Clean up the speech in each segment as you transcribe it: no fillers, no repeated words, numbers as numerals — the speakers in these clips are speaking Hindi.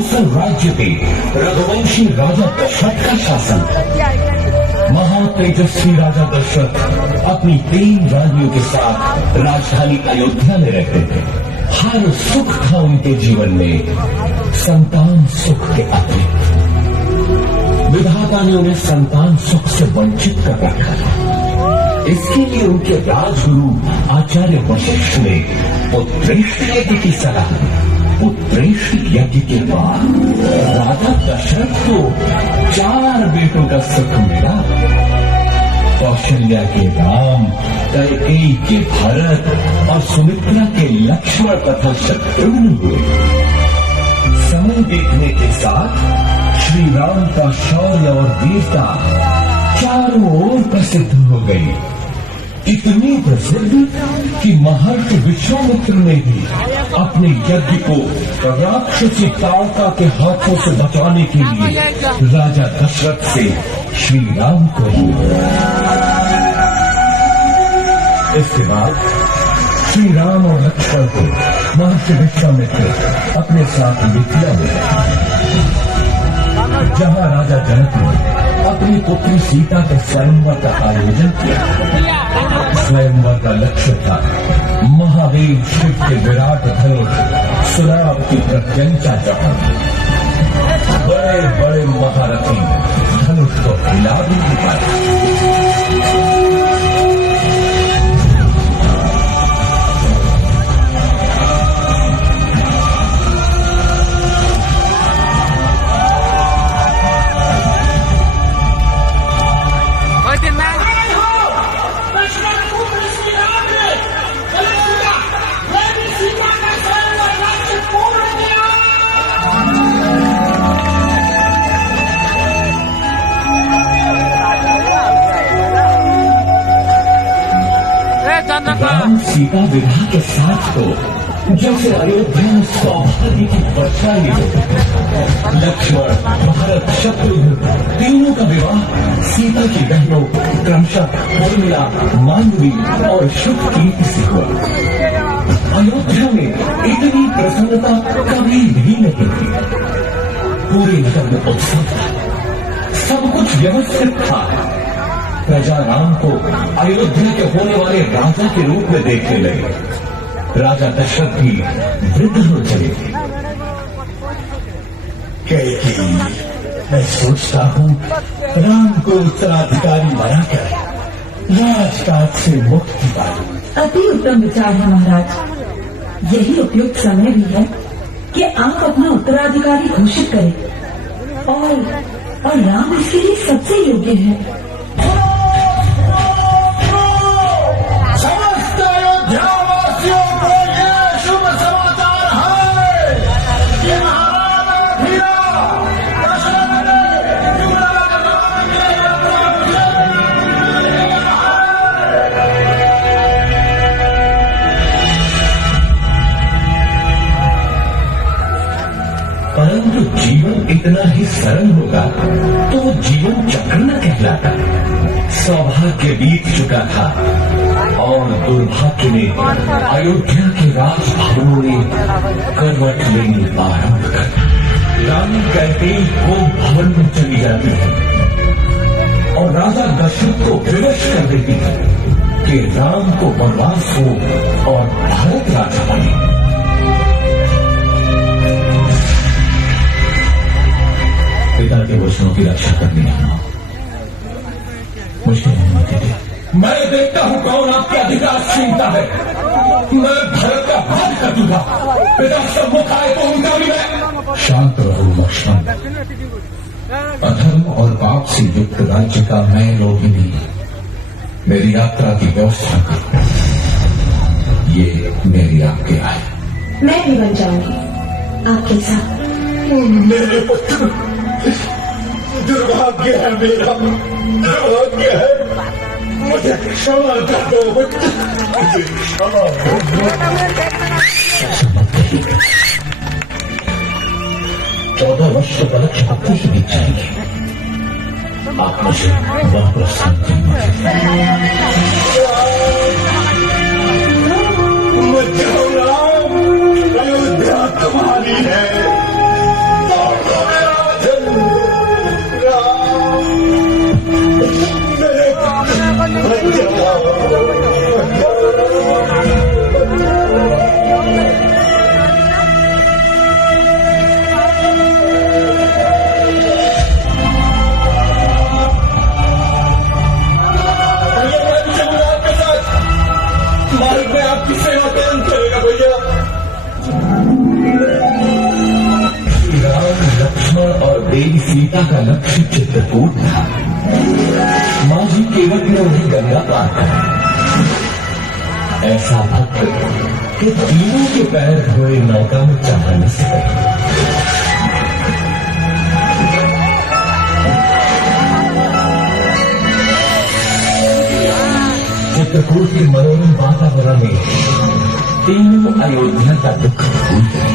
कोसल राज्य पे रघुवंशी राजा दशरथ का शासन। महातेजस्वी राजा दशरथ अपनी 3 रानियों के साथ राजधानी अयोध्या में रहते थे। हर सुख था उनके जीवन में, संतान सुख के अतिरिक्त। विधाता ने उन्हें संतान सुख से वंचित कर रखा था। इसके लिए उनके राजगुरु आचार्य वशिष्ठ ने पुत्रेष्ठ यज्ञ की सलाह दी। पुत्रेष्ठ यज्ञ के बाद राजा दशरथ को 4 बेटों का सुख मिला। कौशल्या के राम, कैकेयी के भरत और सुमित्रा के लक्ष्मण तथा शत्रुघ्न हुए। समय बीतने के साथ श्री राम का शौर्य और वीरता चारों ओर प्रसिद्ध हो गई। इतनी प्रसिद्ध कि महर्षि विश्वामित्र ने भी अपने यज्ञ को राक्षसी ताड़का के हाथों से बचाने के लिए राजा दशरथ से श्री राम को दिया। इसके बाद श्री राम और लक्ष्मण को महर्षि विश्वामित्र अपने साथ मिथिला में, जहां राजा जनक ने अपनी पुत्री सीता के स्वयंवर का आयोजन किया। स्वयंवर का लक्ष्य था महादेव शिव के विराट धनुष सुराब की प्रत्यंचा चढ़ाना। बड़े बड़े महारथी धनुष को हिला भी नहीं पाए। राम सीता विवाह के साथ तो जैसे अयोध्या में सौभाग्य की बरसाई हो। लक्ष्मण, भरत, शत्रुघ्न तीनों का विवाह सीता की बहनों क्रमशः उर्मिला, मांडवी और शुभकीर्ति से हुआ। अयोध्या में इतनी प्रसन्नता कभी भी नहीं थी। पूरे नगर में उत्सव था, सब कुछ व्यवस्थित था। प्रजा राम को अयोध्या के होने वाले राजा के रूप में देखने लगे। राजा दशरथ भी वृद्ध हो चले थे। कैकेयी, मैं सोचता हूँ राम को उत्तराधिकारी बनाकर राजकाज से मुक्ति पाए। अति उत्तम विचार है महाराज। यही उपयुक्त समय भी है कि आप अपना उत्तराधिकारी घोषित करें और राम इसके लिए सबसे योग्य है। परंतु जीवन इतना ही सरल होगा तो वो जीवन चक्र न कहलाता। सौभाग्य बीत चुका था और दुर्भाग्य ने अयोध्या के राजभवनों में करवट लेनी आरंभ कर। रानी कैकेयी को भवन में चली जाती है और राजा दशरथ को विवश कर देती है कि राम को वनवास हो और भारत राजा बने। पिता के वचनों की रक्षा करनी है, मुझे अनुमति दे। मैं देखता हूँ कौन आपके अधिकार छीनता है। मैं भारत का वध कर दूंगा। पिता सम्मुख आए तो उनका भी मैं। शांत रहो लक्ष्मण। अधर्म और पाप से युक्त राज्य का मैं लोभिनी मेरी यात्रा की व्यवस्था कर। ये मेरी आज्ञा है। मैं भी बन जाऊंगी आपके साथ। मेरे पुत्र, दुर्भाग्य है मेरा, दुर्भाग्य है। मुझे क्षमा कर दो, मुझे क्षमा कर दो। 14 वर्ष तो पलक झपकते ही बीत जाएंगे। आप मुझे वापस अयोध्या तुम्हारी है। देवी सीता का लक्ष्य चित्रकूट था। मां जी केवट ने उन्हें गंगा पार करा। ऐसा भक्त कि तीनों के पैर धोए नौका में चाह न सके। चित्रकूट के मनोरम वातावरण में तीनों अयोध्या का दुख भूल गए।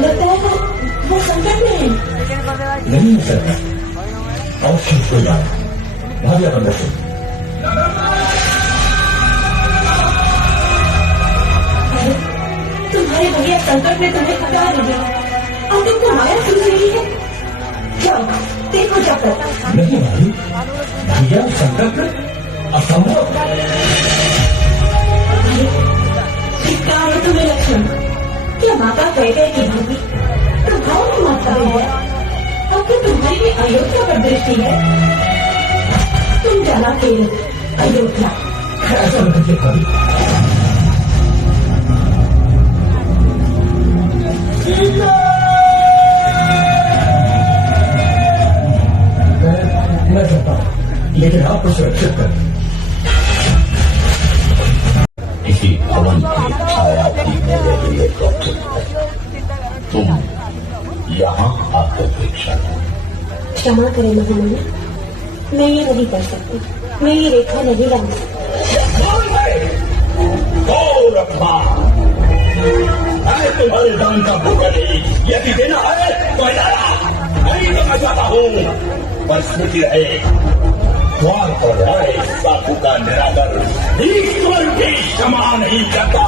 लगता है वो संकट में है। नहीं है सर, अवश्य कोई बात भाभी अपन दर्शन। तुम्हारे भैया संकट में तुम्हें पता नहीं और तुमको माया सुन रही है। जाओ देखो जाकर। नहीं भाभी, भैया संकट में असंभव। क्या है तुम्हें लक्ष्मण? क्या माता कह गए कि भाभी तुम भाव में मत कर है और फिर तुम्हारी भी अयोध्या पर दृष्टि है। तुम जाना फिर अयोध्या। ऐसा मत करिए भाभी। मैं सकता हूँ, लेकिन आपको सुरक्षित कर किसी भवन की छाया भी मेरे लिए सुरक्षित है। तुम यहाँ आकर परीक्षा करो। क्षमा करें महारानी, मैं ये नहीं कर सकती। मैं ये रेखा नहीं लांग सकती। मैं तुम्हारे दान का भूखा नहीं, यदि देना है तो नहीं तो मैं चाहता हूँ। पर स्मृति रहे, द्वार पर आए साधु का निराकर ईश्वर की क्षमा नहीं करता।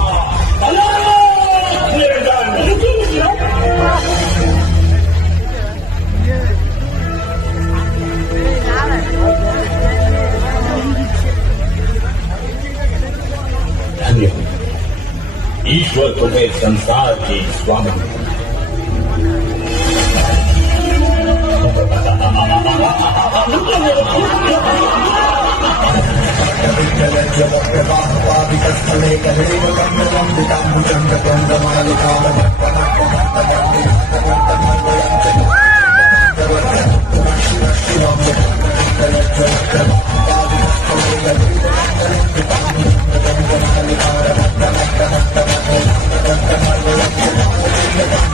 धन्य ईश्वर तुम्हें संसार की स्वामी Thank you.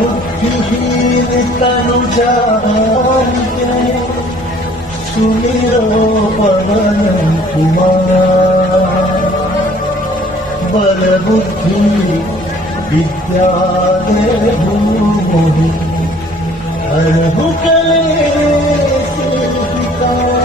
बुद्धिहीन तनु जाने सुमिरो पवन कुमार बल बुद्धि विद्या देहु मोहि हरहु कलेश विकार।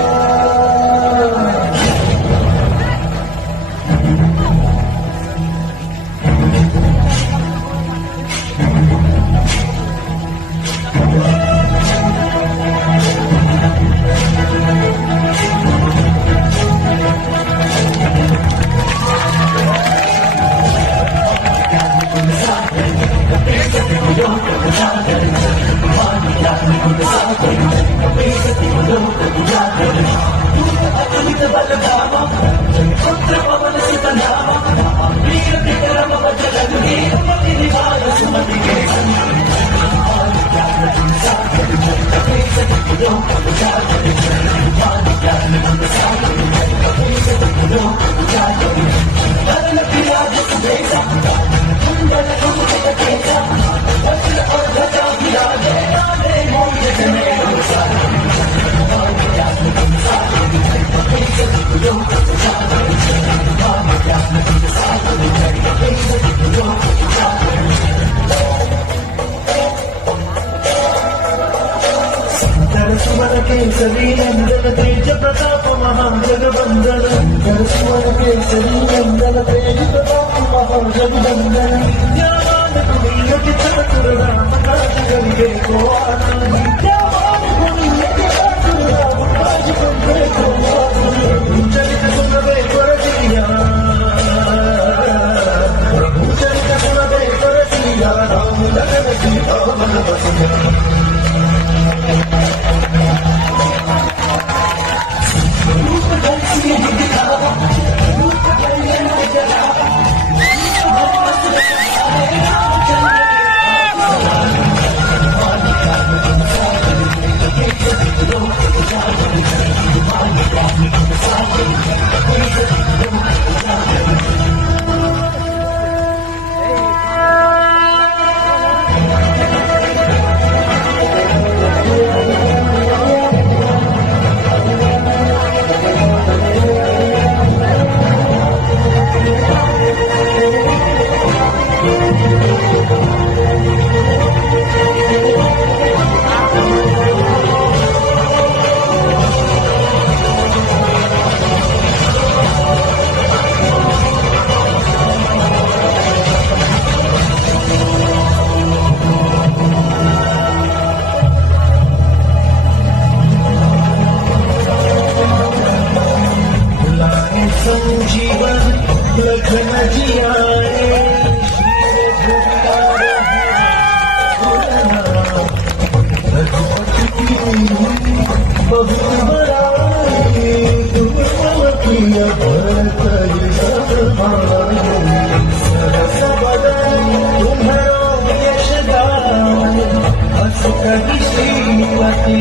केसरी नंदन तेज प्रताप महाजगवंदन सुवन केसरी नंदन तेज प्रताप महाजगवंदन ज्ञान कुलीन चतुर राम काज करिगे को आनंद ज्ञान कुलीन चतुर राम काज करिगे को आनंद चरित सुनबे कर दिया प्रभु चरित सुनबे कर दिया राम लगन सीता मन बसिया। जीवन लखन जियाए बहुत बड़ाई तुम किया भरत तुम्हारा यश गान हस कभी श्रीमती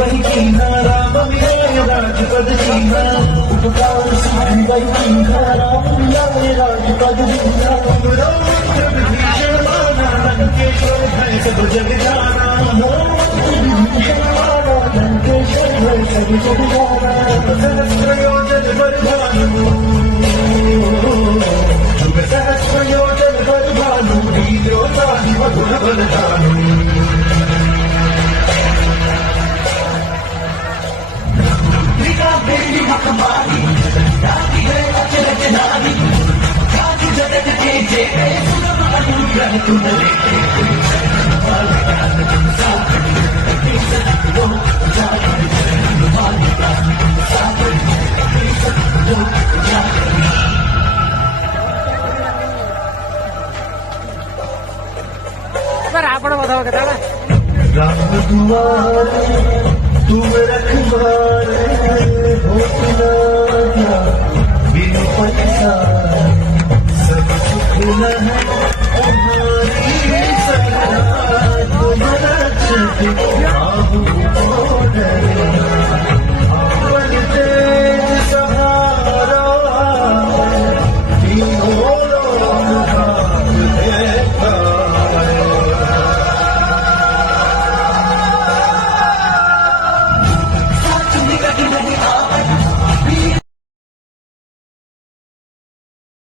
वही कीना राम मिलाय राजपद दीना उपकार सारी वही कीना राम मिलाय राजपद दीना विभीषण माना लंकेश्वर भय सब जग जाना विभीषण माना लंकेश्वर भय सब जग जाना सहस्र योजन बलभानु सहस्र योजन बलभानु वीरोता मधुर बलधानु ଆପଣ बताओ କେତେବେଳେ राम दुआरे तुम रखवारे हो पिला बिन पैसा सब सुख है हमारी सदा तुम्हारा चढ़